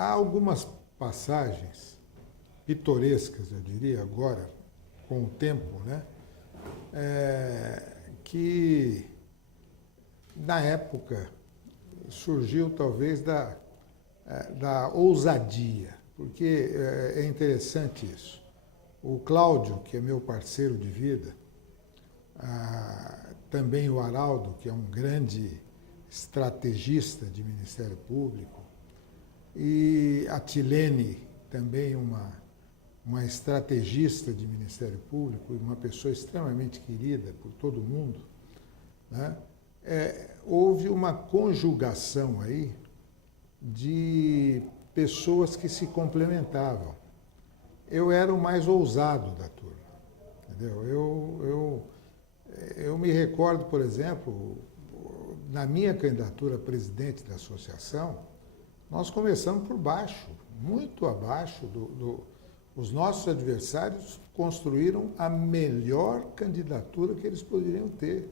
há algumas passagens pitorescas, eu diria, agora, com o tempo, né? Que, na época, surgiu talvez da ousadia, porque é interessante isso. O Cláudio, que é meu parceiro de vida, também o Araldo, que é um grande estrategista de Ministério Público, e a Tilene, também uma estrategista de Ministério Público, e uma pessoa extremamente querida por todo mundo, né? Houve uma conjugação aí de pessoas que se complementavam. Eu era o mais ousado da turma, entendeu? Eu me recordo, por exemplo, na minha candidatura a presidente da associação, nós começamos por baixo, muito abaixo os nossos adversários construíram a melhor candidatura que eles poderiam ter.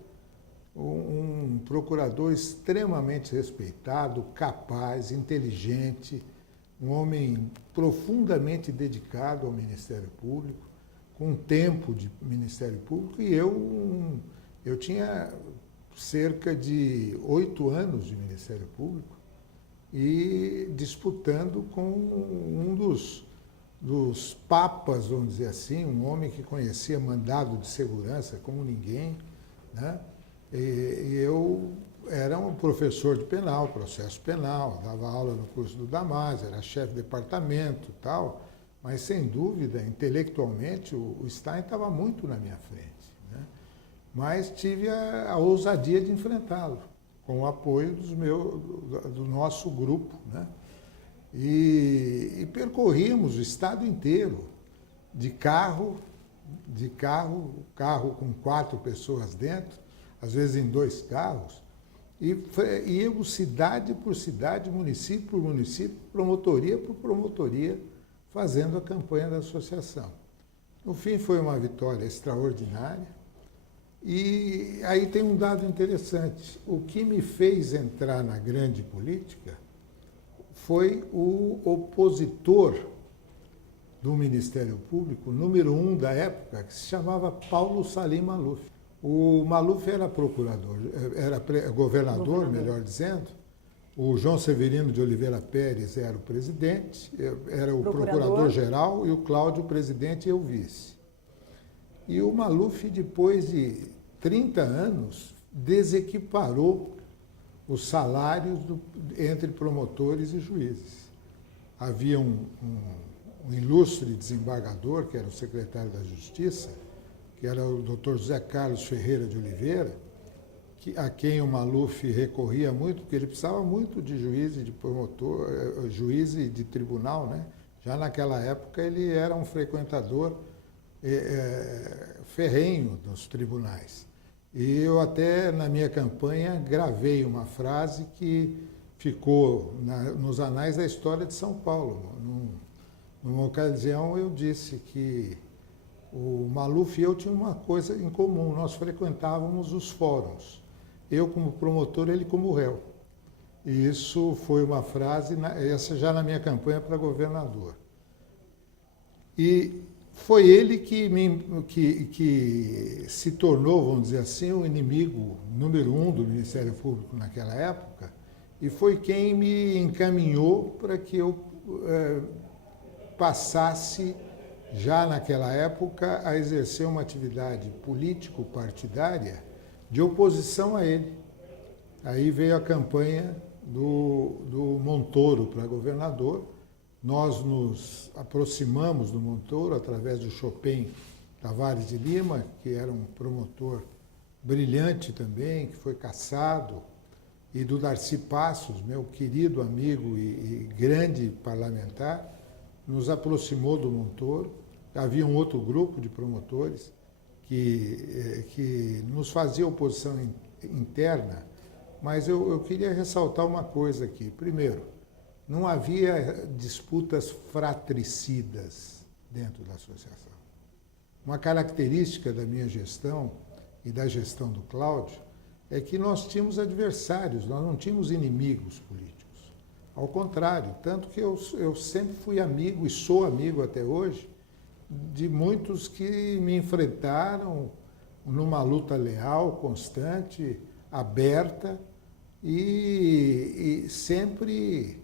Um procurador extremamente respeitado, capaz, inteligente, um homem profundamente dedicado ao Ministério Público, com tempo de Ministério Público, e eu tinha cerca de 8 anos de Ministério Público e disputando com um dos papas, vamos dizer assim, um homem que conhecia mandado de segurança como ninguém, né? E eu era um professor de penal, processo penal, dava aula no curso do Damásio, era chefe de departamento e tal, mas, sem dúvida, intelectualmente, o Stein estava muito na minha frente, né? Mas tive a ousadia de enfrentá-lo, com o apoio do nosso grupo, né? E percorrimos o estado inteiro, de carro com 4 pessoas dentro, às vezes em 2 carros, e íamos cidade por cidade, município por município, promotoria por promotoria, fazendo a campanha da associação. No fim, foi uma vitória extraordinária. E aí tem um dado interessante. O que me fez entrar na grande política foi o opositor do Ministério Público, número 1 da época, que se chamava Paulo Salim Maluf. O Maluf era procurador, era governador, melhor dizendo. O João Severino de Oliveira Pérez era o presidente, era o procurador-geral, e o Cláudio o presidente e eu vice. E o Maluf, depois de 30 anos, desequiparou os salários entre promotores e juízes. Havia um ilustre desembargador, que era o secretário da Justiça, que era o Dr. José Carlos Ferreira de Oliveira, a quem o Maluf recorria muito, porque ele precisava muito de juiz e de promotor, juiz e de tribunal, né? Já naquela época ele era um frequentador ferrenho dos tribunais. E eu até, na minha campanha, gravei uma frase que ficou nos anais da história de São Paulo. Numa ocasião eu disse que o Maluf e eu tínhamos uma coisa em comum, nós frequentávamos os fóruns. Eu como promotor, ele como réu. E isso foi uma frase, essa já na minha campanha para governador. E foi ele que se tornou, vamos dizer assim, o inimigo número 1 do Ministério Público naquela época, e foi quem me encaminhou para que eu passasse, já naquela época, a exercer uma atividade político-partidária de oposição a ele. Aí veio a campanha do Montoro para governador. Nós nos aproximamos do Montoro através do Chopin Tavares de Lima, que era um promotor brilhante também, que foi cassado, e do Darcy Passos, meu querido amigo e grande parlamentar, nos aproximou do Montoro. Havia um outro grupo de promotores que nos fazia oposição interna, mas eu queria ressaltar uma coisa aqui. Primeiro, não havia disputas fratricidas dentro da associação. Uma característica da minha gestão e da gestão do Cláudio é que nós tínhamos adversários, nós não tínhamos inimigos políticos. Ao contrário, tanto que eu sempre fui amigo e sou amigo até hoje de muitos que me enfrentaram numa luta leal, constante, aberta, e sempre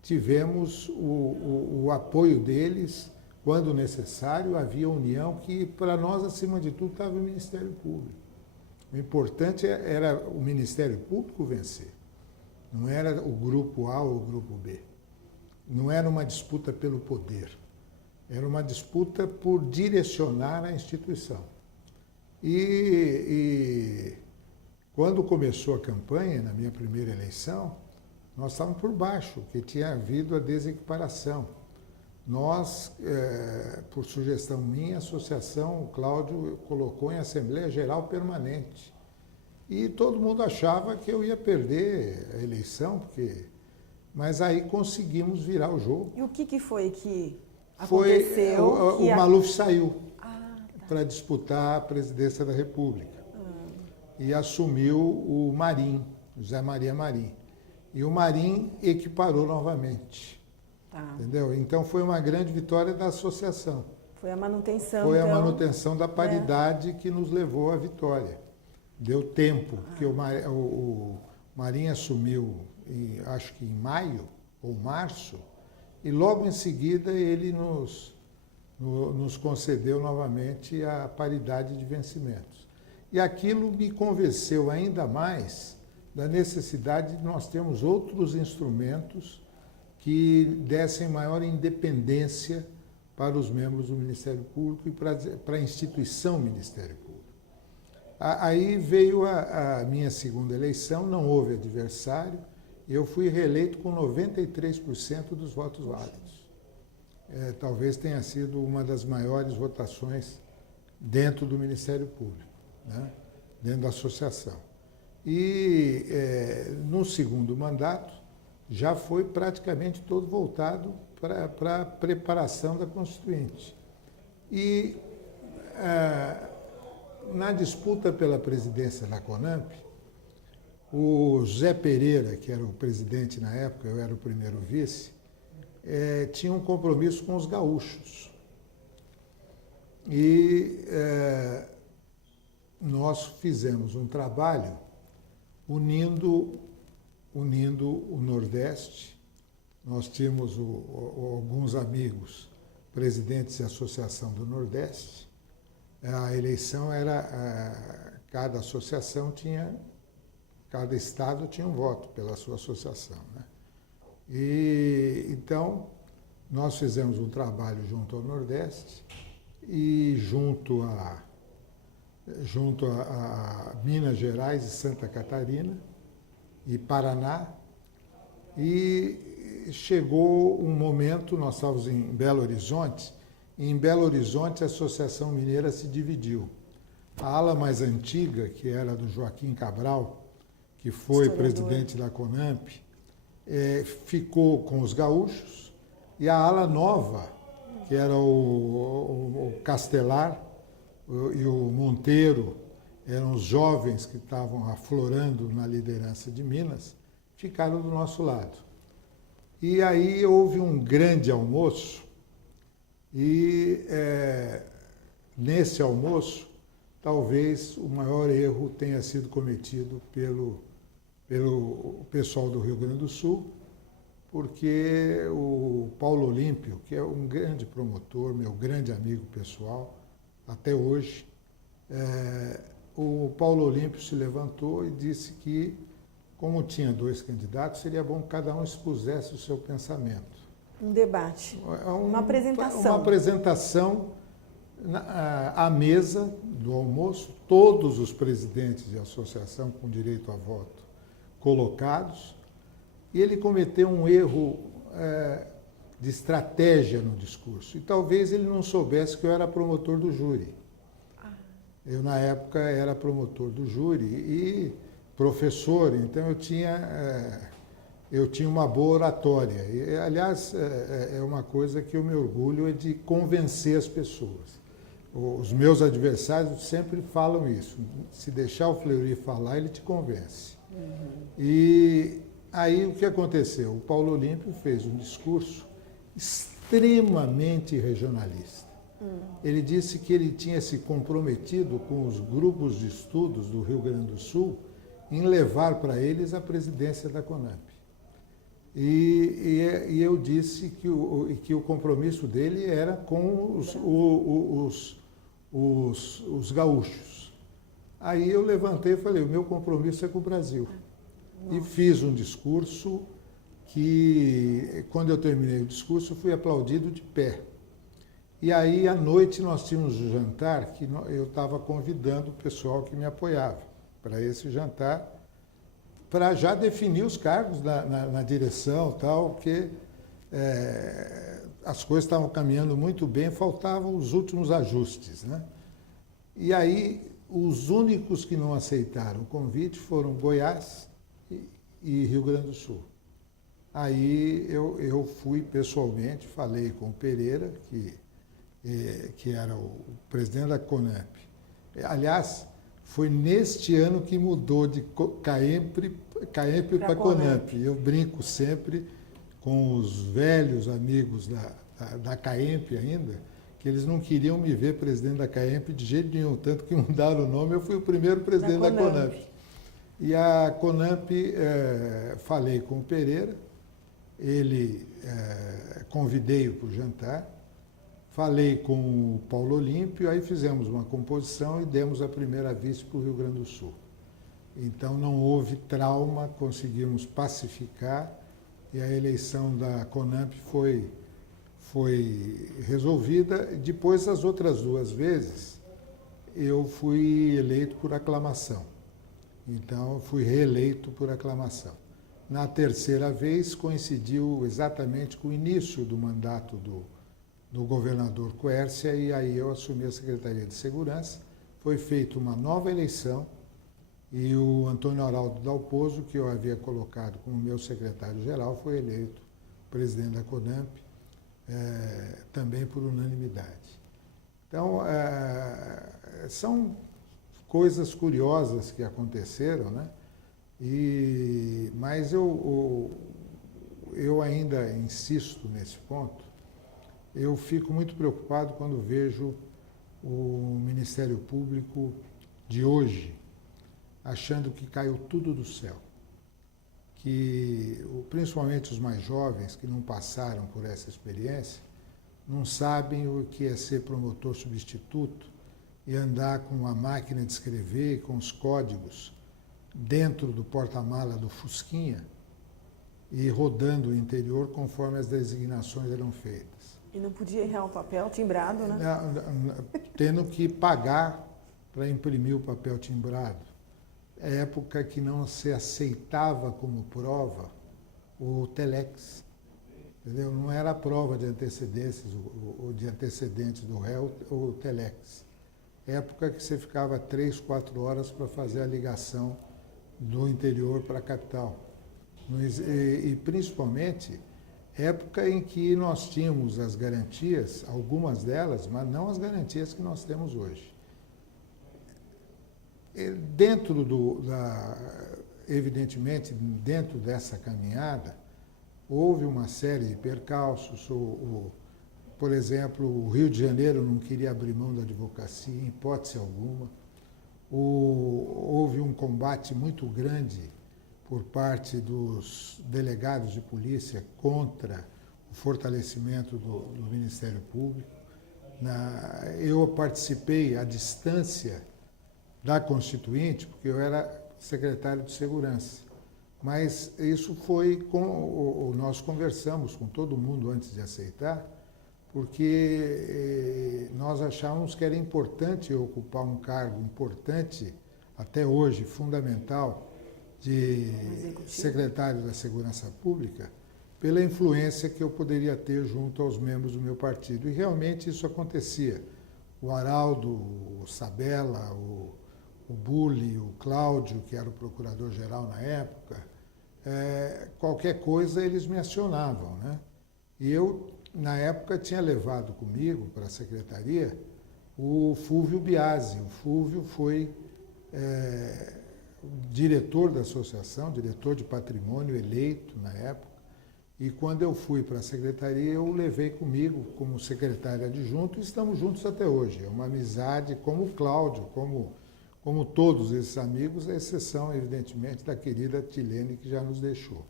tivemos o apoio deles quando necessário. Havia união, que para nós, acima de tudo, estava o Ministério Público. O importante era o Ministério Público vencer. Não era o grupo A ou o grupo B. Não era uma disputa pelo poder. Era uma disputa por direcionar a instituição. E quando começou a campanha, na minha primeira eleição, nós estávamos por baixo, porque tinha havido a desequiparação. Nós, por sugestão minha, a associação, o Cláudio colocou em Assembleia Geral Permanente. E todo mundo achava que eu ia perder a eleição, mas aí conseguimos virar o jogo. E o que foi que aconteceu? O Maluf saiu para disputar a presidência da República. E assumiu o Marim, José Maria Marim. E o Marim equiparou novamente. Tá. Entendeu? Então foi uma grande vitória da associação. Foi a manutenção. Foi a manutenção da paridade que nos levou à vitória. Deu tempo, porque o Marim assumiu, acho que em maio ou março, e logo em seguida ele nos concedeu novamente a paridade de vencimentos. E aquilo me convenceu ainda mais da necessidade de nós termos outros instrumentos que dessem maior independência para os membros do Ministério Público e para a instituição Ministério Público. Aí veio a minha segunda eleição, não houve adversário, eu fui reeleito com 93% dos votos válidos. Talvez tenha sido uma das maiores votações dentro do Ministério Público, né? Dentro da associação. E no segundo mandato já foi praticamente todo voltado para a preparação da Constituinte. E na disputa pela presidência da CONAMP, o José Pereira, que era o presidente na época, eu era o primeiro vice, tinha um compromisso com os gaúchos. E nós fizemos um trabalho unindo o Nordeste. Nós tínhamos alguns amigos presidentes da Associação do Nordeste. A eleição era, cada associação tinha, cada estado tinha um voto pela sua associação, né? E então nós fizemos um trabalho junto ao Nordeste e junto a Minas Gerais e Santa Catarina e Paraná, e chegou um momento, nós estávamos em Belo Horizonte, e em Belo Horizonte a Associação Mineira se dividiu. A ala mais antiga, que era do Joaquim Cabral, que foi presidente da CONAMP, ficou com os gaúchos, e a ala nova, que era o Castelar e o Monteiro, eram os jovens que estavam aflorando na liderança de Minas, ficaram do nosso lado. E aí houve um grande almoço, e nesse almoço, talvez o maior erro tenha sido cometido pelo pessoal do Rio Grande do Sul, porque o Paulo Olímpio, que é um grande promotor, meu grande amigo pessoal, até hoje, o Paulo Olímpio se levantou e disse que, como tinha dois candidatos, seria bom que cada um expusesse o seu pensamento. Um debate, uma apresentação. Uma apresentação à mesa do almoço, todos os presidentes de associação com direito a voto colocados, e ele cometeu um erro de estratégia no discurso. E talvez ele não soubesse que eu era promotor do júri. Eu, na época, era promotor do júri e professor, então eu tinha uma boa oratória. E, aliás, é uma coisa que eu me orgulho, é de convencer as pessoas. Os meus adversários sempre falam isso. Se deixar o Fleury falar, ele te convence. Uhum. Aí o que aconteceu? O Paulo Olímpio fez um discurso extremamente regionalista. Ele disse que ele tinha se comprometido com os grupos de estudos do Rio Grande do Sul em levar para eles a presidência da CONAMP. E eu disse que o compromisso dele era com os gaúchos. Aí eu levantei e falei, o meu compromisso é com o Brasil. Nossa. E fiz um discurso que, quando eu terminei o discurso, fui aplaudido de pé. E aí, à noite, nós tínhamos um jantar que eu estava convidando o pessoal que me apoiava para esse jantar, para já definir os cargos na direção, tal, porque as coisas estavam caminhando muito bem, faltavam os últimos ajustes, né? E aí, os únicos que não aceitaram o convite foram Goiás e Rio Grande do Sul. Aí eu fui pessoalmente, falei com o Pereira, que era o presidente da CONAMP. Aliás, foi neste ano que mudou de CAEMP para CONAMP. Eu brinco sempre com os velhos amigos da CAEMP ainda, que eles não queriam me ver presidente da CAEMP de jeito nenhum, tanto que mudaram o nome, eu fui o primeiro presidente da CONAMP. E a CONAMP, falei com o Pereira, convidei-o para o jantar, falei com o Paulo Olímpio, aí fizemos uma composição e demos a primeira vice para o Rio Grande do Sul. Então não houve trauma, conseguimos pacificar e a eleição da CONAMP foi resolvida. Depois, as outras duas vezes, eu fui eleito por aclamação. Então, fui reeleito por aclamação. Na terceira vez, coincidiu exatamente com o início do mandato do governador Quércia, e aí eu assumi a Secretaria de Segurança. Foi feita uma nova eleição e o Antônio Araldo Dalpozo, que eu havia colocado como meu secretário-geral, foi eleito presidente da CONAMP, também por unanimidade. Então, são coisas curiosas que aconteceram, né? Mas eu ainda insisto nesse ponto. Eu fico muito preocupado quando vejo o Ministério Público de hoje achando que caiu tudo do céu. Que, principalmente os mais jovens que não passaram por essa experiência, não sabem o que é ser promotor substituto e andar com a máquina de escrever, com os códigos, dentro do porta-mala do Fusquinha e rodando o interior conforme as designações eram feitas. E não podia errar o papel timbrado, né? Tendo que pagar para imprimir o papel timbrado. Época que não se aceitava como prova o telex. Entendeu? Não era a prova de antecedências ou de antecedentes do réu ou o telex. Época que você ficava 3, 4 horas para fazer a ligação do interior para a capital. E principalmente, época em que nós tínhamos as garantias, algumas delas, mas não as garantias que nós temos hoje. Evidentemente, dentro dessa caminhada, houve uma série de percalços. Por exemplo, o Rio de Janeiro não queria abrir mão da advocacia, em hipótese alguma. Houve um combate muito grande por parte dos delegados de polícia contra o fortalecimento do Ministério Público. Eu participei à distância da Constituinte, porque eu era secretário de Segurança. Mas isso foi nós conversamos com todo mundo antes de aceitar, porque nós achávamos que era importante ocupar um cargo importante, até hoje fundamental, de secretário da Segurança Pública, pela influência que eu poderia ter junto aos membros do meu partido. E realmente isso acontecia. O Araldo, o Sabella, o Bulli, o Cláudio, que era o procurador-geral na época, qualquer coisa eles me acionavam, né? E eu, na época, tinha levado comigo para a secretaria o Fúvio Biasi. O Fúvio foi diretor da associação, diretor de patrimônio eleito na época, e quando eu fui para a secretaria, eu o levei comigo como secretário adjunto e estamos juntos até hoje. É uma amizade como o Cláudio, como todos esses amigos, à exceção, evidentemente, da querida Tilene, que já nos deixou.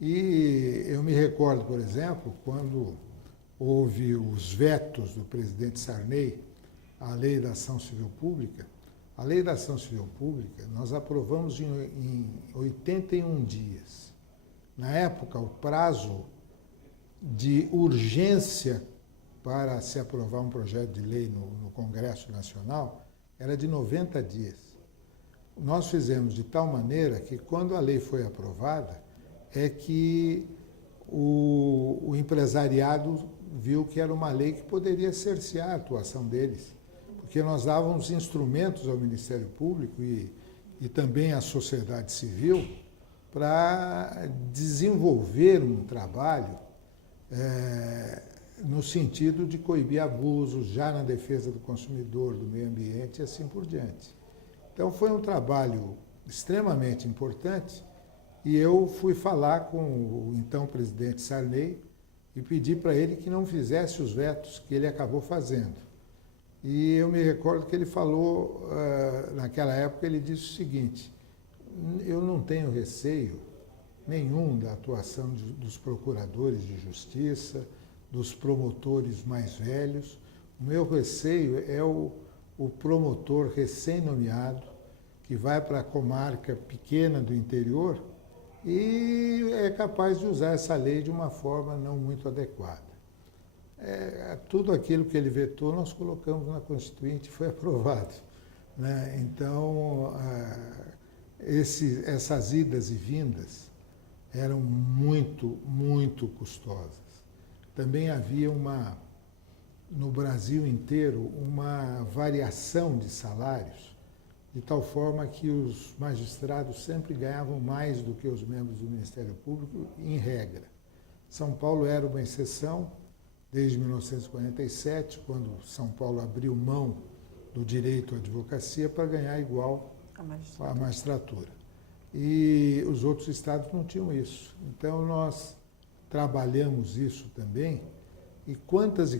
E eu me recordo, por exemplo, quando houve os vetos do presidente Sarney à Lei da Ação Civil Pública. A Lei da Ação Civil Pública nós aprovamos em 81 dias. Na época, o prazo de urgência para se aprovar um projeto de lei no Congresso Nacional era de 90 dias. Nós fizemos de tal maneira que, quando a lei foi aprovada, é que o empresariado viu que era uma lei que poderia cercear a atuação deles, porque nós dávamos instrumentos ao Ministério Público e também à sociedade civil para desenvolver um trabalho no sentido de coibir abusos, já na defesa do consumidor, do meio ambiente e assim por diante. Então foi um trabalho extremamente importante e eu fui falar com o então presidente Sarney e pedi para ele que não fizesse os vetos que ele acabou fazendo. E eu me recordo que ele falou, naquela época, ele disse o seguinte: eu não tenho receio nenhum da atuação dos procuradores de justiça, dos promotores mais velhos. O meu receio é o promotor recém-nomeado, que vai para a comarca pequena do interior e é capaz de usar essa lei de uma forma não muito adequada. Tudo aquilo que ele vetou, nós colocamos na Constituinte e foi aprovado, né? Então, essas idas e vindas eram muito, muito custosas. Também havia no Brasil inteiro, uma variação de salários, de tal forma que os magistrados sempre ganhavam mais do que os membros do Ministério Público, em regra. São Paulo era uma exceção, desde 1947, quando São Paulo abriu mão do direito à advocacia para ganhar igual à magistratura. E os outros estados não tinham isso. Então, nós trabalhamos isso também, e quantas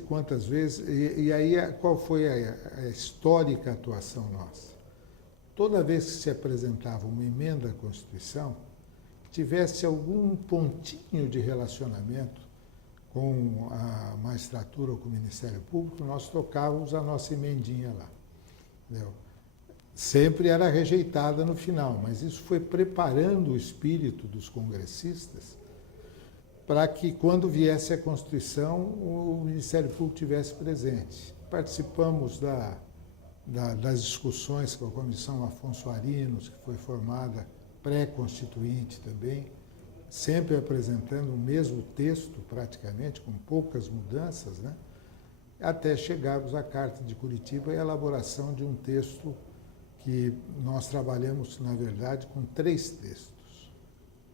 vezes... E aí, qual foi a histórica atuação nossa? Toda vez que se apresentava uma emenda à Constituição, que tivesse algum pontinho de relacionamento com a magistratura ou com o Ministério Público, nós tocávamos a nossa emendinha lá. Entendeu? Sempre era rejeitada no final, mas isso foi preparando o espírito dos congressistas para que, quando viesse a Constituição, o Ministério Público tivesse presente. Participamos das discussões com a Comissão Afonso Arinos, que foi formada pré-constituinte também, sempre apresentando o mesmo texto, praticamente, com poucas mudanças, né? Até chegarmos à Carta de Curitiba e a elaboração de um texto que nós trabalhamos, na verdade, com 3 textos.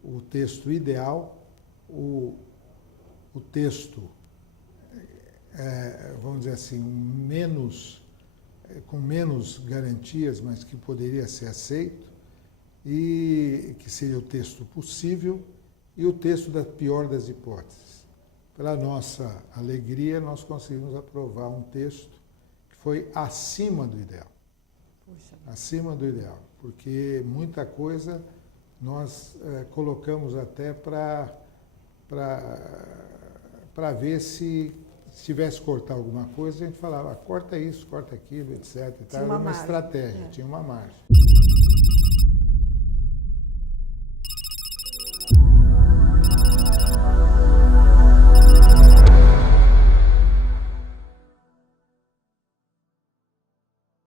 O texto ideal, o texto, vamos dizer assim, com menos garantias, mas que poderia ser aceito, e que seria o texto possível, e o texto da pior das hipóteses. Para nossa alegria, nós conseguimos aprovar um texto que foi acima do ideal. Puxa. Acima do ideal, porque muita coisa nós colocamos até para ver se tivesse que cortar alguma coisa, a gente falava, corta isso, corta aquilo, etc. Era uma estratégia, tinha uma margem.